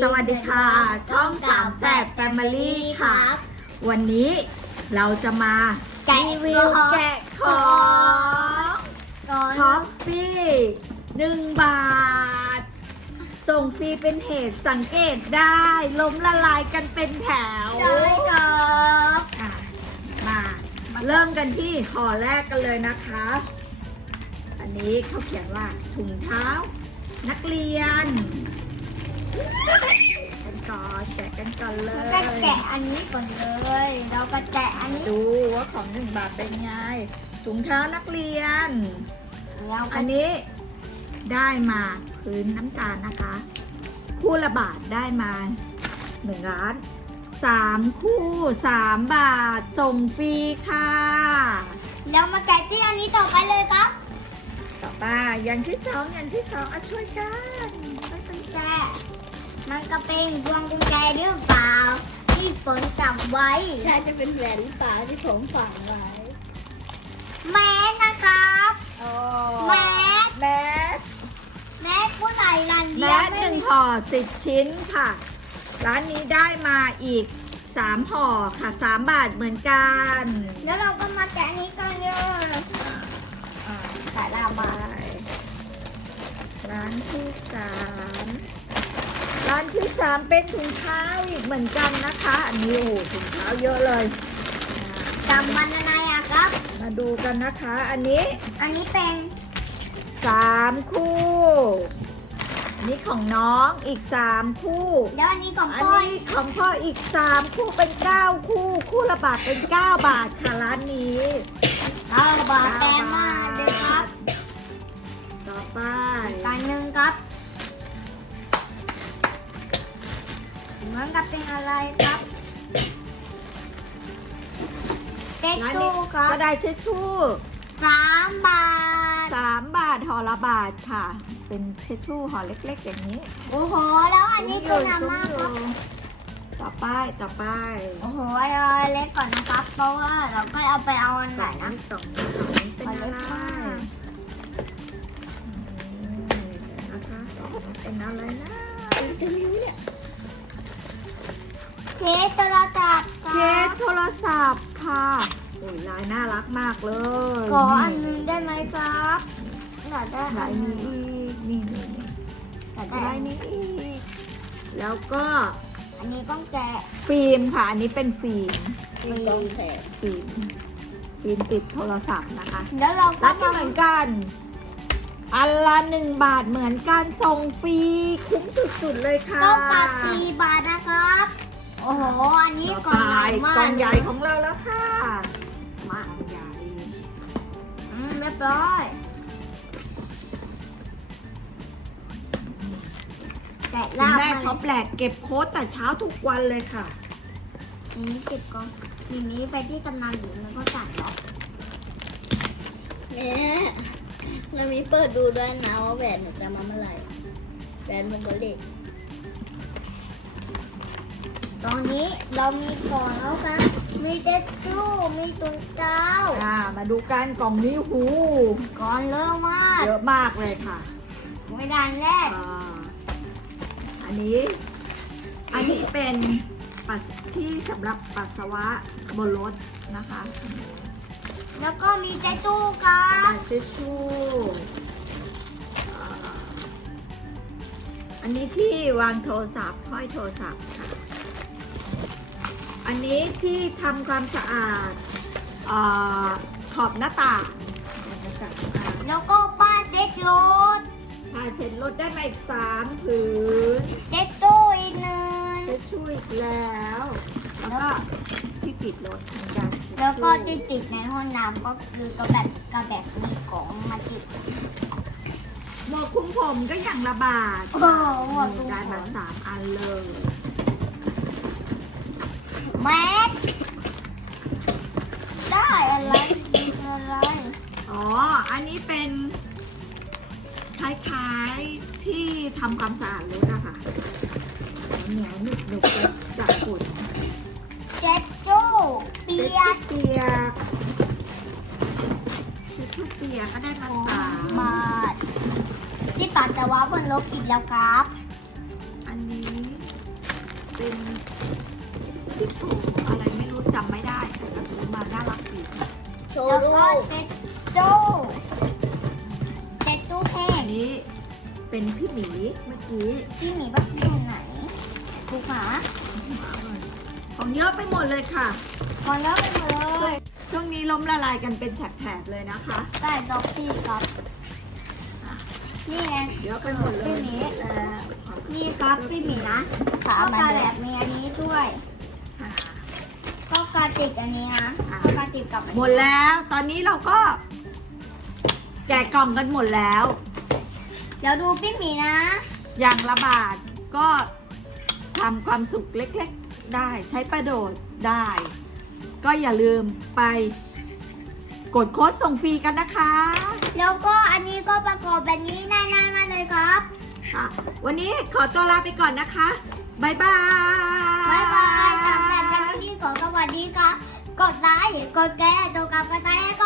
สวัสดีค่ะ ช่องสามแสบแฟมิลี่ค่ะ วันนี้เราจะมาแกะวิวแกะของก่อนช้อปปี้หนึ่งบาท ส่งฟรีเป็นเหตุสังเกตได้ล้มละลายกันเป็นแถวใช่ครับอะมาเริ่มกันที่ห่อแรกกันเลยนะคะ อันนี้เขาเขียนว่าถุงเท้า นักเรียน กันก่อนแกะกันก่อนเลแล้วยก็แกะอันนี้ก่อนเลย เราก็แกะอันนี้ดูว่าของหนึ่งบาทเป็นไงถุงเท้านักเรียน แล้วก็อันนี้ได้มาพื้นน้ำตาลนะคะ คู่ละบาทได้มาหนึ่งร้านสามคู่สามบาทส่งฟรีค่ะ แล้วมาแกะที่อันนี้ต่อไปเลยครับ ต่อไปอย่างที่สองอย่างที่สองอะช่วยกันช่วยกันแกะ มันก็เป็นพวงกุญแจหรือเปล่า ที่ฝนจับไว้น่าจะเป็นแหวนหรือเปล่าที่ผมฝังไว้ แมสนะครับโอ้แมสแมสแมสผู้ใส่รันแมเดียวสหนึ่งห่อสิบชิ้นค่ะ ร้านนี้ได้มาอีกสามห่อค่ะสามบาทเหมือนกันแล้วเราก็มาแกะอันนี้กันเลยอ่าใส่ลาไปมา ร้านที่สาม ร้านที่สามเป็นถุงเท้าอีกเหมือนกันนะคะ อันนี้โอ้โหถุงเท้าเยอะเลยอ่าจำมันอะไรอะครับ มาดูกันนะคะ อันนี้อันนี้เป็นสามคู่อันนี้ของน้องอีกสามคู่ แล้วอันนี้ของอันพ่อนี้ของพ่ออีกสามคู่เป็นเก้าคู่ คู่ละบาทเป็นเก้าบาทค่ะร้านนี้ เอาบาแปลมาเลย เหมือนกับเป็นอะไรครับเจ๊จูครัก็บได้เช็ดชู่สามบาท สามบาทห่อละบาทค่ะ เป็นเช็ดชู่ห่อเล็กๆ อย่างนี้โอ้โห แล้วอันนี้คือน้ำมากครับ ต่อไปต่อไปโอ้โหเอาเล็กก่อนนะครับ เพราะว่าเราก็เอาไปเอาอันไหนนะสองนี้สองนี้เป็นอะไรอืมเดี๋ยวนะคะสองนี้เป็นอะไรนะ จะไม่รู้เนี่ย เคสโทรศัพท์คเครัสบโทรศัพท์ค่ะโอ้ยลายน่ารักมากเลยขออันหนึงได้ไหมครับอยากได้ลาอัยนหนี้นึงอีกนี่นี่นี่อยากได้ลาอัยนนี้นี้อีกแล้วก็อันนี้ต้องแกะฟิล์มค่ะ อันนี้เป็นฟิล์มมีกองแสงฟิล์มฟิล์มติดโทรศัพท์นะคะ แล้วเราก็ร้านนี้มาเหมือนกัน อันละหนึ่งบาทเหมือนกันส่งฟรีคุ้มสุดๆเลยค่ะ ต้องปาสี่บาทนะครับ โอ้โห อันนี้ต่ก่ออนไปใหญ่มากกล่องใหญ่ของเราแล้วค่ะ มาใหญ่อืมเรียบร้อยแกะคุณลาบแม่มันช็อปแหลกเก็บโค้ดแต่เช้าทุกวันเลยค่ะ อันนี้เก็บก่อนทีนี้ไปที่กำนันหญิงมันก็จัดหรอกแม่เรามีเปิดดูด้วยนะว่าแหวนหนูจะมาเมื่อไหร่แหวนมันก็เล็ก ตอนนี้เรามีก่อนแล้วครับมีเจสจูมีตุนเจ้าอ่า มาดูกันกล่องนี้หูก่อนเริ่มมากเยอะมากเลยค่ะไม่ดานแรก อ่าอันนี้ อันนี้เป็นปัสที่สำหรับปัสสาวะบนรถนะคะแล้วก็มีเจสจูครัอาบชิชชูอ่าอันนี้ที่วางโทรศัพท์ห้อยโทรศัพท์ค่ะ อันนี้ที่ทำความสะอาดอาขอบหน้าต่างนะคะอ่าแล้วก็ป้าเจสรถผ้าเช็ดรถได้มาอีกสามผืนเจสจูอีกหนึ่งเช็ดชู่อีกแล้ว แล้วก็ที่ปิดรถเหมือนกันเช็ดแล้วก็ชู่ที่ติดในห้องน้ำก็คือกระแบบกระแบบมีของมาติดหมวกคลุมผมก็อย่างละบาทโอ้โหหมวกคลุมผม ได้มาสามอันเลย แมสได้อะไรอะไรอ๋อ อันนี้เป็นคล้ายๆที่ทำความสะอาดรถอะค่ะเหนียวหนึบหนึบๆจากฝุ่นเจ็ดจูเปียกเปียกเช็ดทุกเปียกก็ได้มาสามบาทที่ปัสสาวะบนรถอีกแล้วครับ อันนี้เป็น ที่โชว์อะไรไม่รู้จำไม่ได้แต่ก็ซื้อมาน่ารักดีค่ะโชแล้วว์รูก็ปเซ็ตตู้เซ็ตตู้แห้อังนนี้เป็นพี่หมีเมื่อกี้ที่หมีบ้านอยู่ไหนดูขาของเยอะไปหมดเลยค่ะก่อนแล้วไปหมดเลยช่วงนี้ล้มละลายกันเป็นแถบๆเลยนะคะใส่ดอกซี่ครับ นี่ไงเยอะไปหมดเลยพี่หมีแล้วนี่ครับพี่หมีนะขาก็มาการแบแบบบมีอันนี้ด้วยค่ะ ก็การติดอันนี้นะอะก็การติดกับอันหมนี้ดแล้วตอนนี้เราก็ แกะกล่องกันหมดแล้ว เดี๋ยวดูพี่หมีนะ อย่างละบาทก็ทำความสุขเล็กๆ ได้ใช้ประโยชน์ได้ ก็อย่าลืมไป กดโค้ดส่งฟรีกันนะคะ แล้วก็อันนี้ก็ประกอบแบบนี้ง่ายๆมากเลยครับ ค่ะ วันนี้ขอตัวลาไปก่อนนะคะ บ๊ายบาย บ๊ายบายสำ ขอสวัสดี